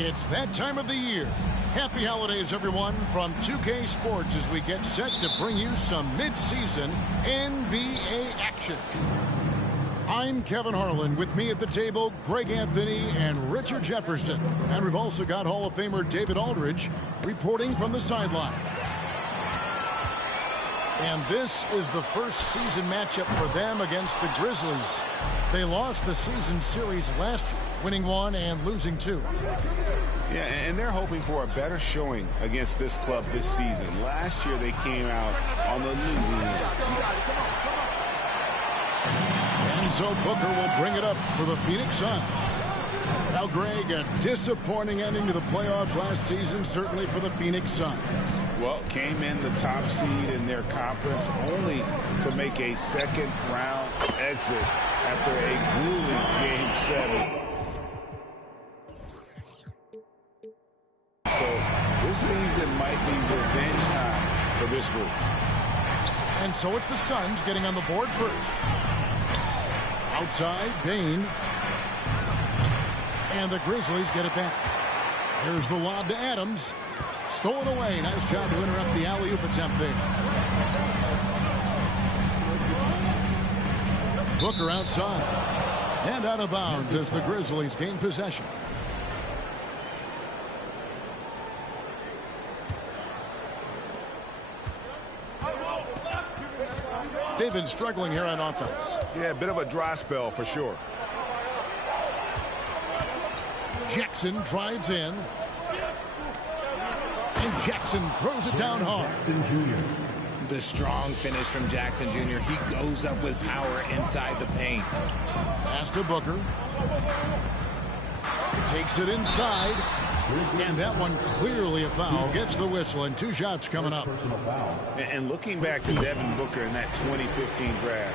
It's that time of the year. Happy holidays, everyone, from 2K Sports as we get set to bring you some mid-season NBA action. I'm Kevin Harlan. With me at the table, Greg Anthony and Richard Jefferson. And we've also got Hall of Famer David Aldridge reporting from the sideline. And this is the first season matchup for them against the Grizzlies. They lost the season series last year, winning 1 and losing 2. Yeah, and they're hoping for a better showing against this club this season. Last year they came out on the losing end. And so Booker will bring it up for the Phoenix Suns. Now, Greg, a disappointing ending to the playoffs last season, certainly for the Phoenix Suns. Well, came in the top seed in their conference only to make a second-round exit after a grueling Game 7. So this season might be revenge time for this group. And so it's the Suns getting on the board first. Outside, Bane. And the Grizzlies get it back. Here's the lob to Adams. Stolen away. Nice job to interrupt the alley-oop attempt there. Booker outside. And out of bounds as the Grizzlies gain possession. They've been struggling here on offense. Yeah, a bit of a dry spell for sure. Jackson drives in. And Jackson throws it down hard. The strong finish from Jackson Jr. He goes up with power inside the paint. Pass to Booker. Takes it inside. And that one clearly a foul. Gets the whistle and 2 shots coming up. And looking back to Devin Booker in that 2015 draft,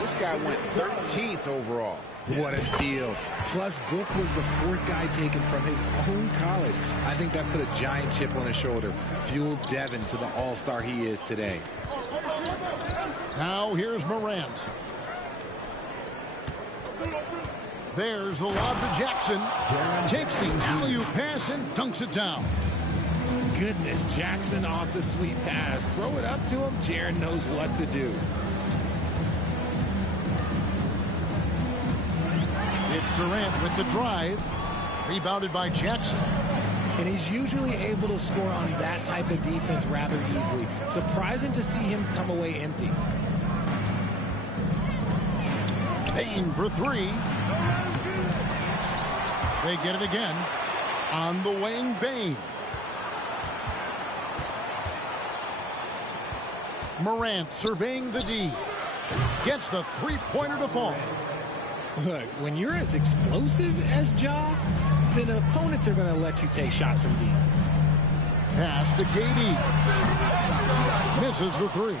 this guy went 13th overall. What a steal. Plus, Book was the 4th guy taken from his own college. I think that put a giant chip on his shoulder. Fueled Devin to the all-star he is today. Now here's Morant. There's the lob to Jackson. Takes the alley-oop pass and dunks it down. Goodness, Jackson off the sweet pass. Throw it up to him. Jaren knows what to do. It's Durant with the drive. Rebounded by Jackson. And he's usually able to score on that type of defense rather easily. Surprising to see him come away empty. Payne for 3. They get it again. On the wing, Bane. Morant surveying the D. Gets the 3-pointer to fall. Look, when you're as explosive as Ja, then opponents are going to let you take shots from deep. Pass to KD. Misses the 3.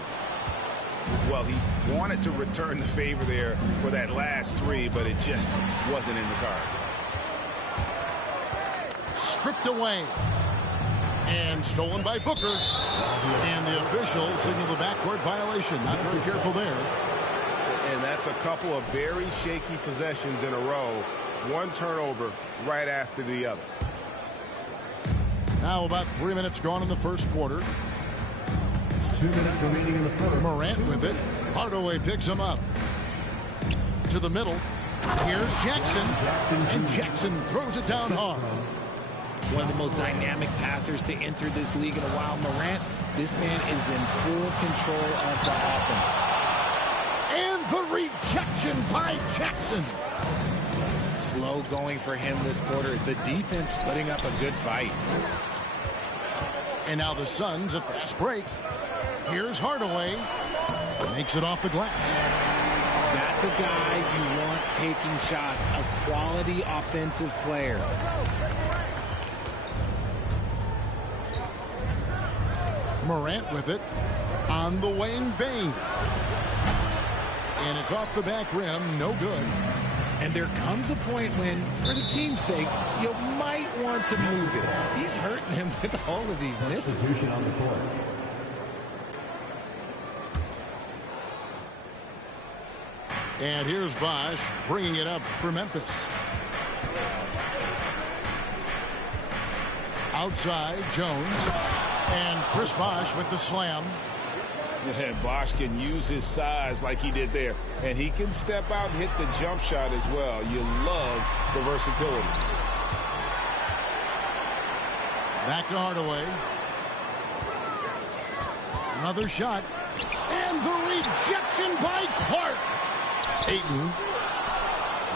Well, he wanted to return the favor there for that last 3, but it just wasn't in the cards. Stripped away. And stolen by Booker. And the official signaled the backcourt violation. Not very careful there. And that's a couple of very shaky possessions in a row. One turnover right after the other. Now about 3 minutes gone in the first quarter. 2 minutes remaining in the first. Morant with it. Hardaway picks him up. To the middle. Here's Jackson. And Jackson throws it down hard. One of the most dynamic passers to enter this league in a while. Morant, this man is in full control of the offense. And the rejection by Jackson. Slow going for him this quarter. The defense putting up a good fight. And now the Suns a fast break. Here's Hardaway. Makes it off the glass. That's a guy you want taking shots. A quality offensive player. Morant with it. On the wing, Bane. And it's off the back rim. No good. And there comes a point when, for the team's sake, you might want to move it. He's hurting him with all of these misses. On the court. And here's Bosh bringing it up for Memphis. Outside, Jones. And Chris Bosh with the slam. And Bosh can use his size like he did there. And he can step out and hit the jump shot as well. You love the versatility. Back to Hardaway. Another shot. And the rejection by Clark. Ayton.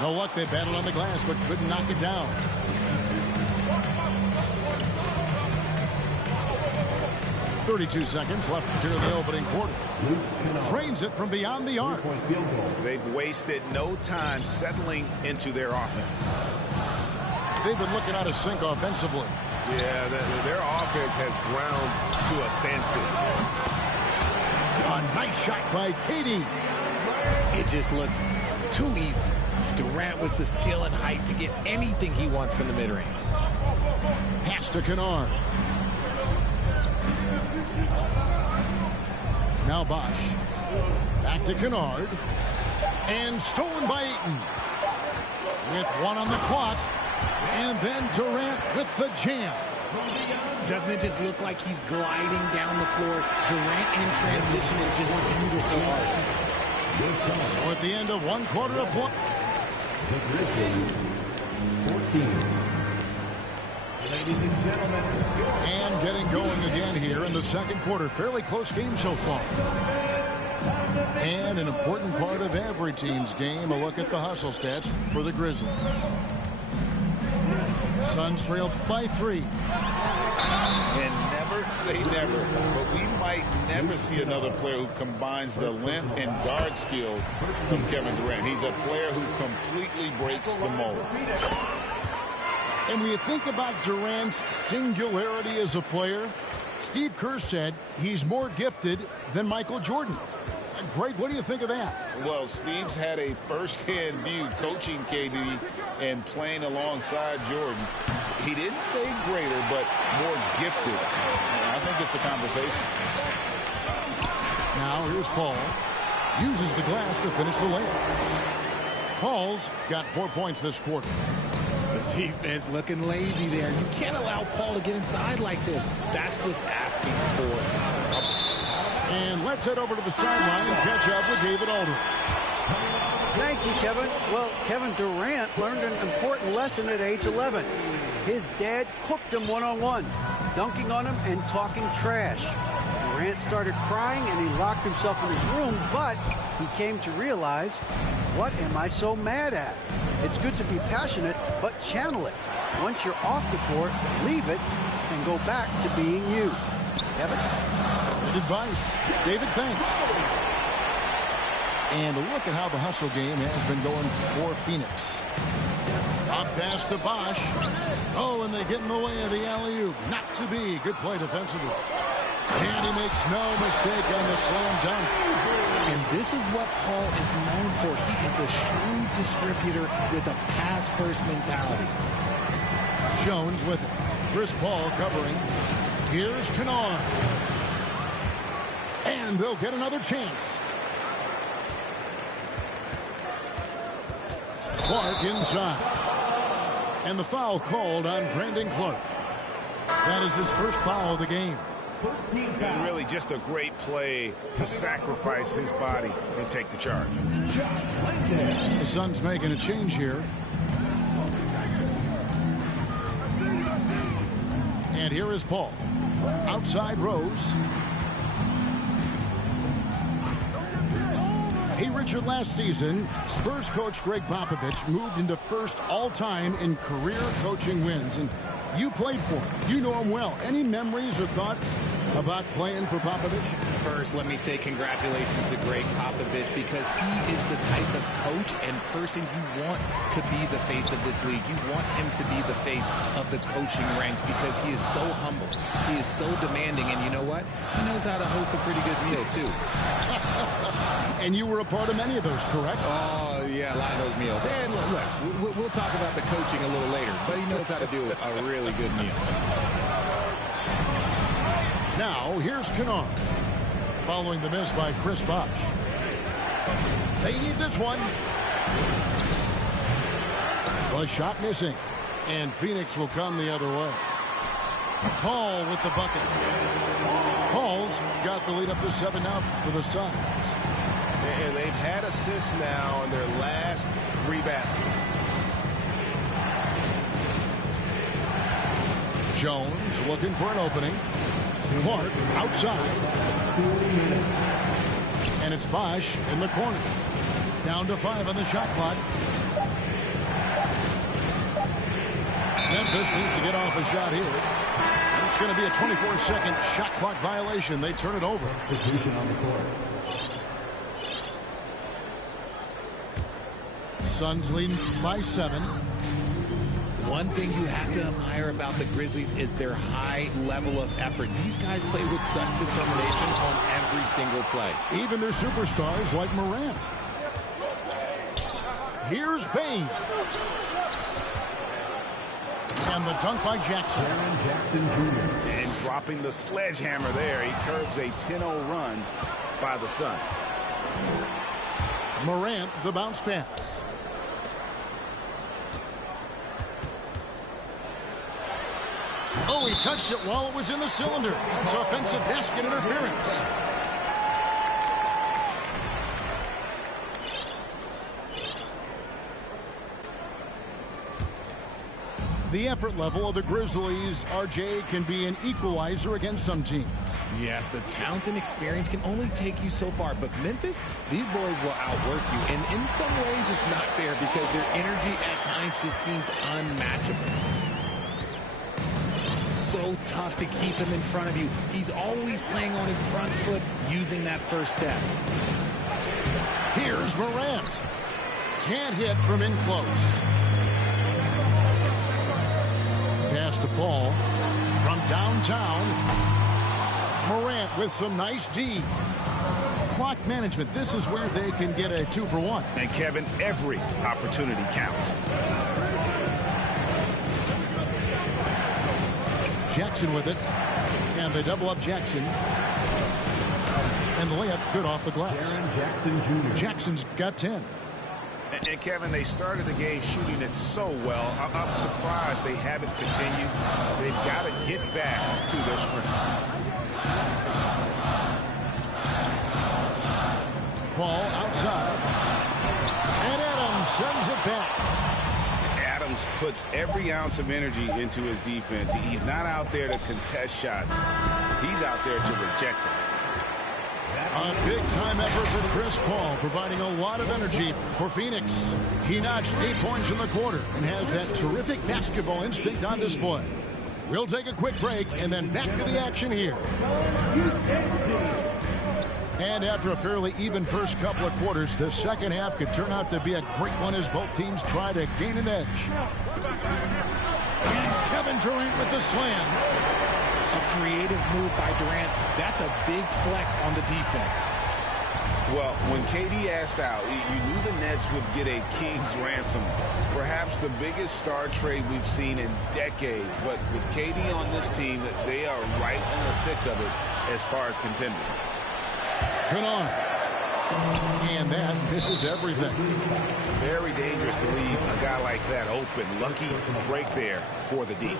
No luck, they battled on the glass, but couldn't knock it down. .32 seconds left here in the opening quarter. Trains it from beyond the arc. They've wasted no time settling into their offense. They've been looking out of sync offensively. Yeah, their offense has ground to a standstill. A nice shot by Katie. It just looks too easy. Durant with the skill and height to get anything he wants from the mid-range. Pass to Kennard. Now Bosh. Back to Kennard. And stolen by Ayton. With 1 on the clock. And then Durant with the jam. Doesn't it just look like he's gliding down the floor? Durant in transition is just beautiful art. So at the end of one quarter of play. The Grizzlies, 14. Ladies and gentlemen. And getting going again here in the second quarter. Fairly close game so far. And an important part of every team's game, a look at the hustle stats for the Grizzlies. Suns trail by 3. And never say never, but we might never see another player who combines the length and guard skills from Kevin Durant. He's a player who completely breaks the mold. And when you think about Durant's singularity as a player, Steve Kerr said he's more gifted than Michael Jordan. Great. What do you think of that? Well, Steve's had a first-hand view coaching KD and playing alongside Jordan. He didn't say greater, but more gifted. And I think it's a conversation. Now here's Paul. Uses the glass to finish the layup. Paul's got 4 points this quarter. The defense looking lazy there. You can't allow Paul to get inside like this. That's just asking for. And let's head over to the sideline and catch up with David Aldridge. Thank you, Kevin. Well, Kevin Durant learned an important lesson at age 11. His dad cooked him one-on-one, dunking on him and talking trash. Durant started crying and he locked himself in his room, but he came to realize, what am I so mad at? It's good to be passionate, but channel it. Once you're off the court, leave it and go back to being you. Kevin? Good advice. David, thanks. And look at how the hustle game has been going for Phoenix. Up pass to Bosh. Oh, and they get in the way of the alley-oop. Not to be. Good play defensively. And he makes no mistake on the slam dunk. And this is what Paul is known for. He is a shrewd distributor with a pass-first mentality. Jones with it. Chris Paul covering. Here's Kennard. And they'll get another chance. Clark inside. And the foul called on Brandon Clark. That is his first foul of the game. And really just a great play to sacrifice his body and take the charge. The Suns making a change here. And here is Paul. Outside Rose. Hey, Richard, last season, Spurs coach Greg Popovich moved into first all-time in career coaching wins. And you played for him. You know him well. Any memories or thoughts about playing for Popovich? First, let me say congratulations to Greg Popovich, because he is the type of coach and person you want to be the face of this league. You want him to be the face of the coaching ranks because he is so humble. He is so demanding, and you know what? He knows how to host a pretty good meal, too. And you were a part of many of those, correct? Oh, yeah, a lot of those meals. And look, we'll talk about the coaching a little later, but he knows how to do a really good meal. Now, here's Kennard. Following the miss by Chris Bosh. They need this one. The shot missing. And Phoenix will come the other way. Paul with the bucket. Paul's got the lead up to 7 now for the Suns. And they've had assists now on their last 3 baskets. Jones looking for an opening. Clark outside. And it's Bosch in the corner. Down to 5 on the shot clock. Memphis needs to get off a shot here. It's going to be a 24-second shot clock violation. They turn it over. Position on the court. Suns leading by 7. One thing you have to admire about the Grizzlies is their high level of effort. These guys play with such determination on every single play. Even their superstars like Morant. Here's Bane. And the dunk by Jackson. Jaren Jackson Jr. And dropping the sledgehammer there. He curbs a 10-0 run by the Suns. Morant, the bounce pass. Oh, he touched it while it was in the cylinder. It's offensive basket interference. The effort level of the Grizzlies, RJ, can be an equalizer against some teams. Yes, the talent and experience can only take you so far, but Memphis, these boys will outwork you. And in some ways, it's not fair because their energy at times just seems unmatchable. So tough to keep him in front of you. He's always playing on his front foot, using that first step. Here's Morant. Can't hit from in close. Pass to Paul from downtown. Morant with some nice D. Clock management. This is where they can get a 2-for-1. And Kevin, every opportunity counts. Jackson with it. And they double up Jackson. And the layup's good off the glass. Jaren Jackson Jr. Jackson's got 10. And Kevin, they started the game shooting it so well. I'm surprised they haven't continued. They've got to get back to their strength. Paul outside. And Adams sends it back. Adams puts every ounce of energy into his defense. He's not out there to contest shots. He's out there to reject them. A big-time effort for Chris Paul, providing a lot of energy for Phoenix. He notched 8 points in the quarter and has that terrific basketball instinct on display. We'll take a quick break and then back to the action here. And after a fairly even first couple of quarters, the second half could turn out to be a great one as both teams try to gain an edge. And Kevin Durant with the slam. A creative move by Durant. That's a big flex on the defense. Well, when KD asked out, you knew the Nets would get a king's ransom. Perhaps the biggest star trade we've seen in decades. But with KD on this team, they are right in the thick of it as far as contending. Kennard. And that misses everything. Very dangerous to leave a guy like that open. Lucky break there for the D.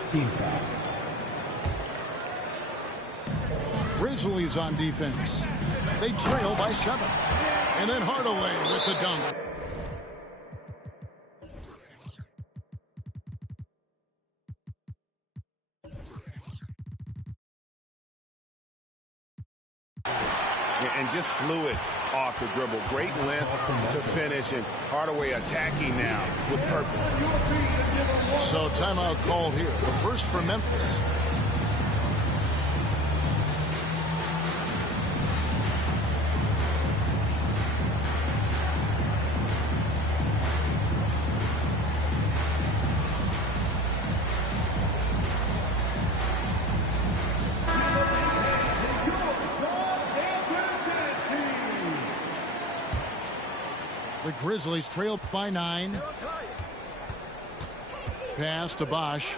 Grizzlies on defense. They trail by 7. And then Hardaway with the dunk. And just fluid off the dribble. Great length to finish, and Hardaway attacking now with purpose. So timeout called here. The first for Memphis. The Grizzlies trail by 9. Pass to Bosch.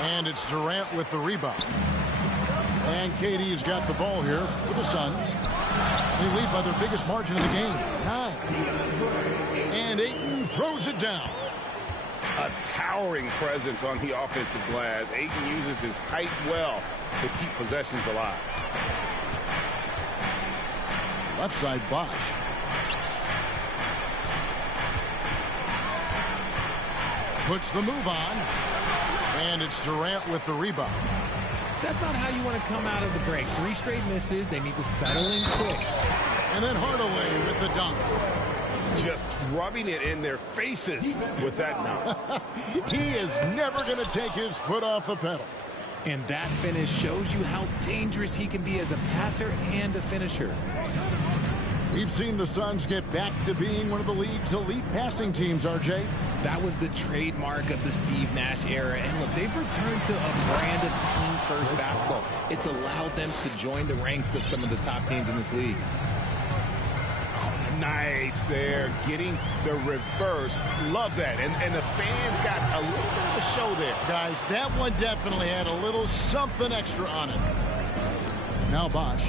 And it's Durant with the rebound. And KD's got the ball here for the Suns. They lead by their biggest margin of the game, 9. And Ayton throws it down. a towering presence on the offensive glass. Ayton uses his height well to keep possessions alive. Left side, Bosh. Puts the move on. And it's Durant with the rebound. That's not how you want to come out of the break. 3 straight misses. They need to settle in quick. And then Hardaway with the dunk. Just rubbing it in their faces with that dunk. He is never going to take his foot off the pedal. And that finish shows you how dangerous he can be as a passer and a finisher. We've seen the Suns get back to being one of the league's elite passing teams, RJ. That was the trademark of the Steve Nash era. And look, they've returned to a brand of team-first basketball. It's allowed them to join the ranks of some of the top teams in this league. Nice there, getting the reverse. Love that. And the fans got a little bit of a show there. Guys, that one definitely had a little something extra on it. Now Bosh,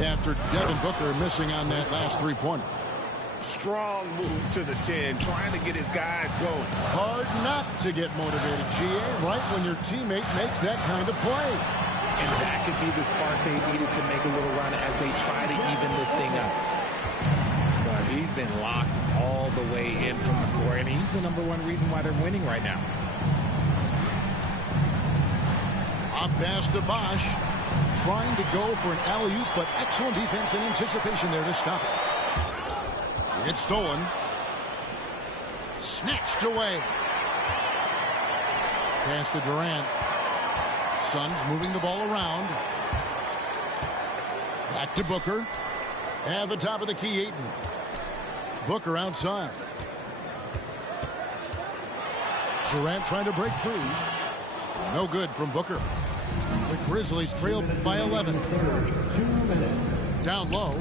after Devin Booker missing on that last three-pointer. Strong move to the 10, trying to get his guys going. Hard not to get motivated, GA, right when your teammate makes that kind of play. And that could be the spark they needed to make a little run as they try to even this thing up. But he's been locked all the way in from the floor, and he's the #1 reason why they're winning right now. Up pass to Bosh, trying to go for an alley-oop, but excellent defense and anticipation there to stop it. It's stolen. Snatched away. Pass to Durant. Suns moving the ball around. Back to Booker. At the top of the key, Ayton. Booker outside. Durant trying to break through. No good from Booker. The Grizzlies trail by 11. Down low.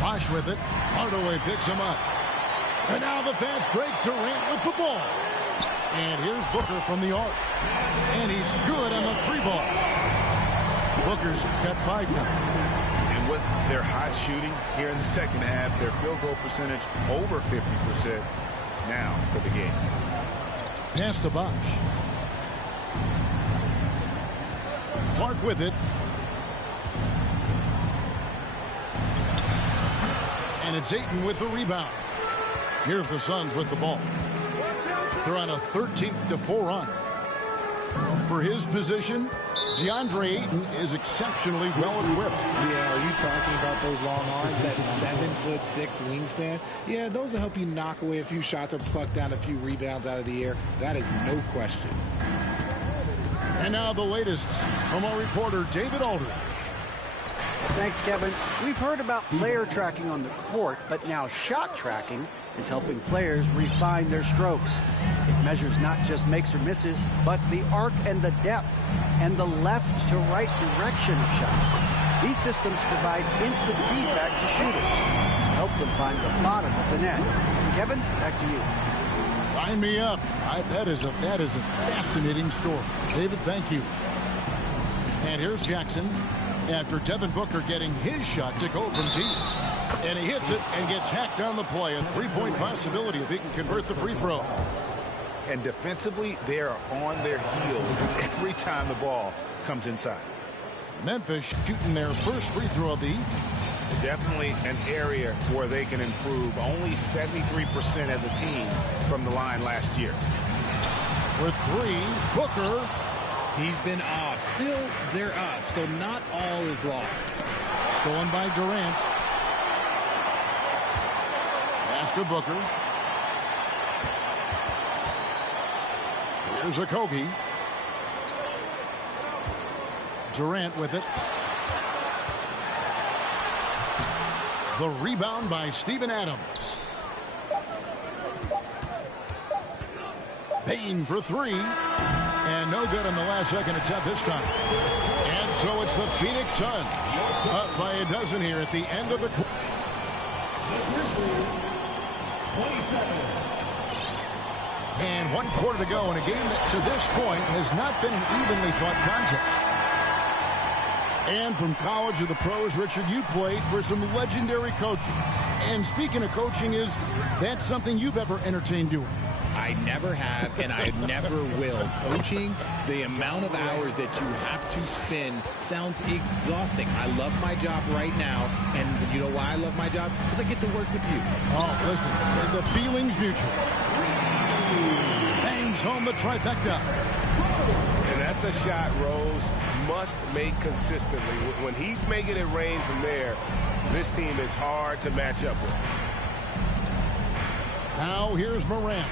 Bosh with it. Hardaway picks him up. And now the fast break. Durant with the ball. And here's Booker from the arc. And he's good on the 3-ball. Booker's got 5 now. And with their hot shooting here in the second half, their field goal percentage over 50% now for the game. Pass to Bosh. Clark with it. And it's Ayton with the rebound. Here's the Suns with the ball. They're on a 13-4 run. For his position, DeAndre Ayton is exceptionally well equipped. Yeah, are you talking about those long arms, that 7'6" wingspan? Yeah, those will help you knock away a few shots or pluck down a few rebounds out of the air. That is no question. And now the latest from our reporter, David Aldridge. Thanks, Kevin. We've heard about player tracking on the court, but now shot tracking is helping players refine their strokes. It measures not just makes or misses, but the arc and the depth and the left to right direction of shots. These systems provide instant feedback to shooters, help them find the bottom of the net. Kevin, back to you. Sign me up. That is a fascinating story. David, thank you. And here's Jackson after Devin Booker getting his shot to go from deep. And he hits it and gets hacked on the play. A 3-point possibility if he can convert the free throw. And defensively, they are on their heels every time the ball comes inside. Memphis shooting their first free throw of the evening. Definitely an area where they can improve. Only 73% as a team from the line last year. With 3, Booker. He's been off. Still, they're up, so not all is lost. Stolen by Durant. Pass to Booker. Here's Okogie. Durant with it. The rebound by Steven Adams. Payne for 3. And no good on the last second attempt this time. And so it's the Phoenix Suns up by a dozen here at the end of the quarter. And 1 quarter to go in a game that to this point has not been an evenly fought contest. And from college to the pros, Richard, you played for some legendary coaches. And speaking of coaching, is that something you've ever entertained doing? I never have, and I never will. Coaching, the amount of hours that you have to spend sounds exhausting. I love my job right now, and you know why I love my job? Because I get to work with you. Oh, listen, the feeling's mutual. Bangs home the trifecta. And that's a shot Rose must make consistently. When he's making it rain from there, this team is hard to match up with. Now here's Morant.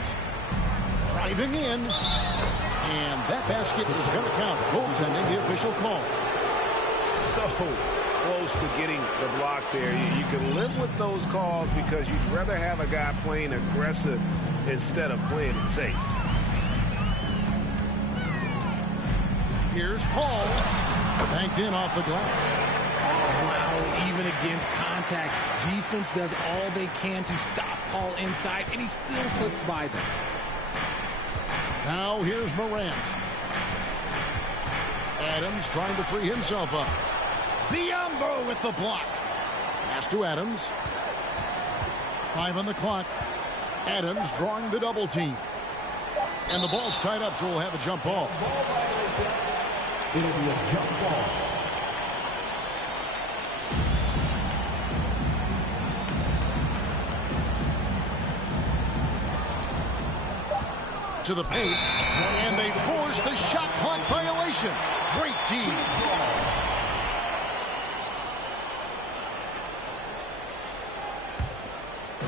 Driving in. And that basket is going to count. Goaltending, the official call. So close to getting the block there. You can live with those calls because you'd rather have a guy playing aggressive instead of playing it safe. Here's Paul. Banked in off the glass. Wow, even against contact, defense does all they can to stop Paul inside, and he still slips by them. Now here's Morant. Adams trying to free himself up. Biyombo with the block. Pass to Adams. 5 on the clock. Adams drawing the double team. And the ball's tied up, so we'll have a jump ball. It'll be a jump ball. To the paint, and they force the shot clock violation. Great team.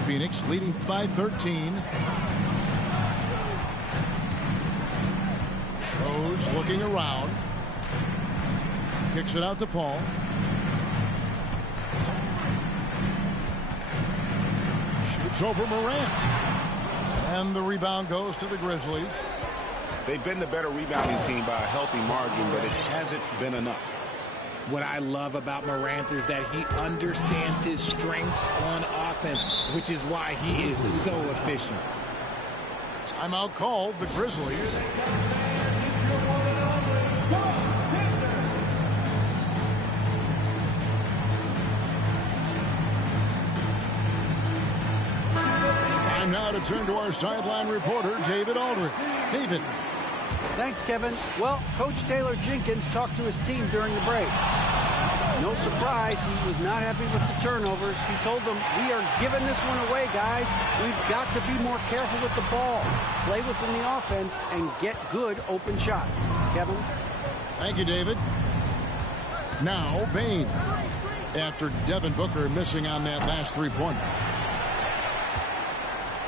Phoenix leading by 13. Rose looking around. Kicks it out to Paul. Shoots over Morant. And the rebound goes to the Grizzlies. They've been the better rebounding team by a healthy margin, but it hasn't been enough. What I love about Morant is that he understands his strengths on offense, which is why he is so efficient. Timeout called, the Grizzlies. Time now to turn to our sideline reporter, David Aldridge. David. Thanks, Kevin. Well, Coach Taylor Jenkins talked to his team during the break. No surprise, he was not happy with the turnovers. He told them, we are giving this one away, guys. We've got to be more careful with the ball, play within the offense, and get good open shots. Kevin? Thank you, David. Now, Bane. After Devin Booker missing on that last three-pointer.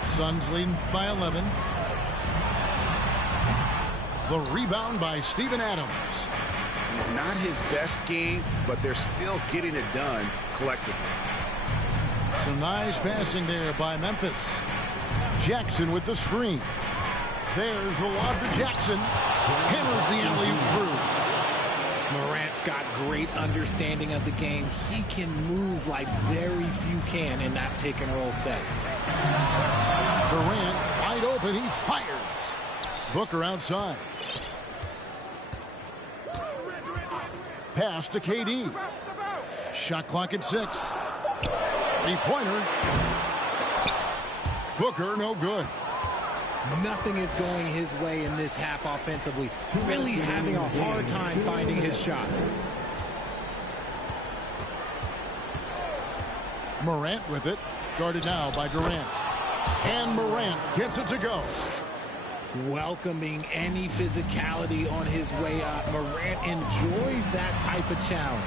Suns leading by 11. The rebound by Steven Adams. Not his best game, but they're still getting it done collectively. Some nice passing there by Memphis. Jackson with the screen. There's the lob to Jackson. Hammers the alley-oop through. Morant's got great understanding of the game. He can move like very few can in that pick and roll set. Durant wide open. He fires. Booker outside. Pass to KD. Shot clock at 6. Three-pointer. Booker, no good. Nothing is going his way in this half offensively. Really having a hard time finding his shot. Morant with it. Guarded now by Durant. And Morant gets it to go. Welcoming any physicality on his way up. Morant enjoys that type of challenge.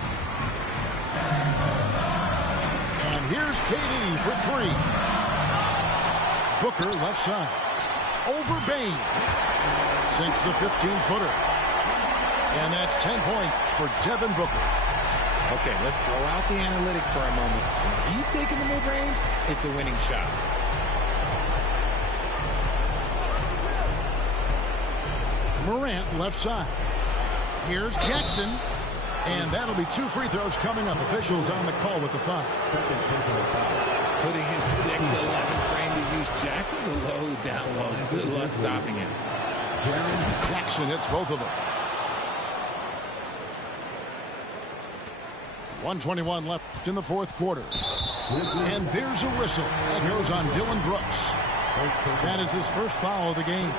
And here's KD for 3. Booker left side. Over Bane. Sinks the 15-footer. And that's 10 points for Devin Booker. Okay, let's throw out the analytics for a moment. When he's taking the mid-range, it's a winning shot. Morant left side. Here's Jackson. And that'll be 2 free throws coming up. Officials on the call with the foul. Putting his 6'11" frame to use. Jackson's a low down low. Good luck stopping him. Jackson hits both of them. 1:21 left in the fourth quarter. And there's a whistle. That goes on Dylan Brooks. That is his first foul of the game.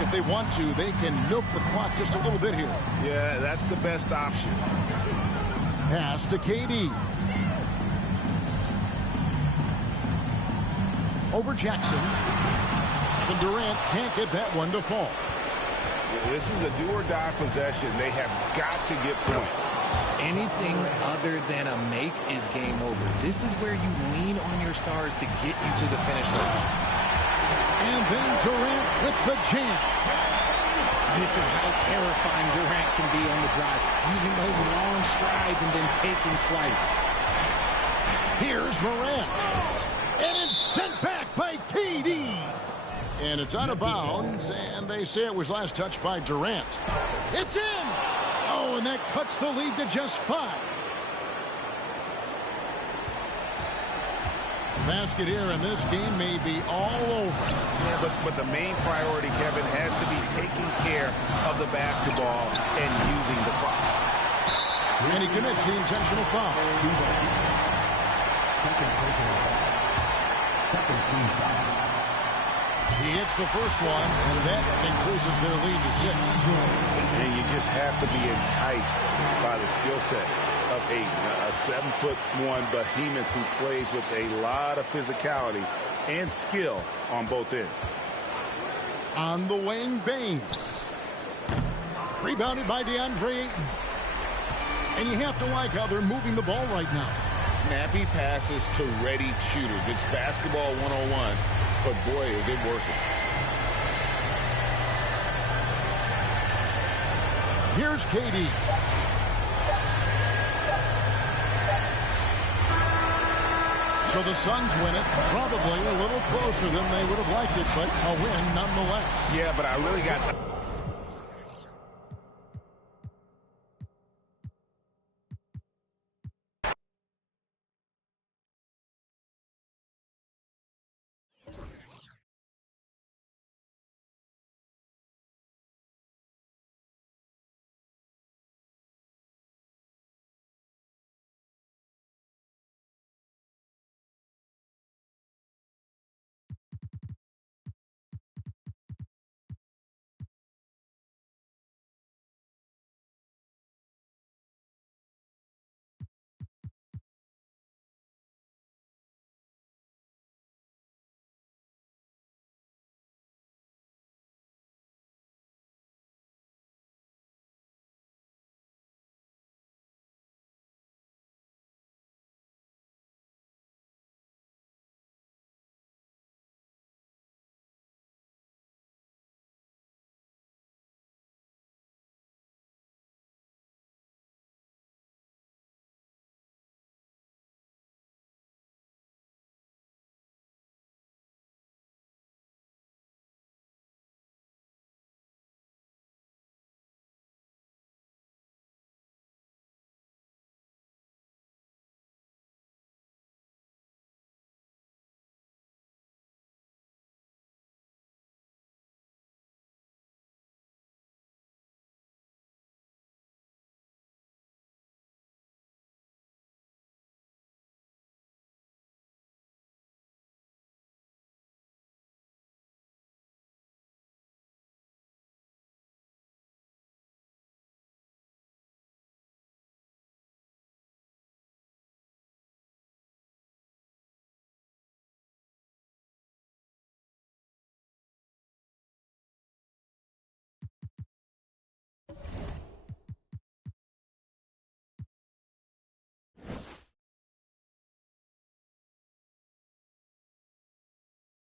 If they want to, they can milk the clock just a little bit here. Yeah, that's the best option. Pass to KD. Over Jackson. Kevin Durant can't get that one to fall. This is a do-or-die possession. They have got to get points. Anything other than a make is game over. This is where you lean on your stars to get you to the finish line. And then Durant with the jam. This is how terrifying Durant can be on the drive, using those long strides and then taking flight. Here's Morant. And it's sent back by KD. And it's out of bounds, and they say it was last touched by Durant. It's in! Oh, and that cuts the lead to just 5. Basket here, and this game may be all over. Yeah, but the main priority, Kevin, has to be taking care of the basketball and using the clock. And he commits the intentional foul. Second team foul. He hits the first one, and that increases their lead to 6. And you just have to be enticed by the skill set of a 7'1" behemoth who plays with a lot of physicality and skill on both ends. On the wing, Bane. Rebounded by DeAndre Ayton. And you have to like how they're moving the ball right now. Snappy passes to ready shooters. It's basketball 101, but boy, is it working. Here's KD. So the Suns win it, probably a little closer than they would have liked it, but a win nonetheless. Yeah, but I really got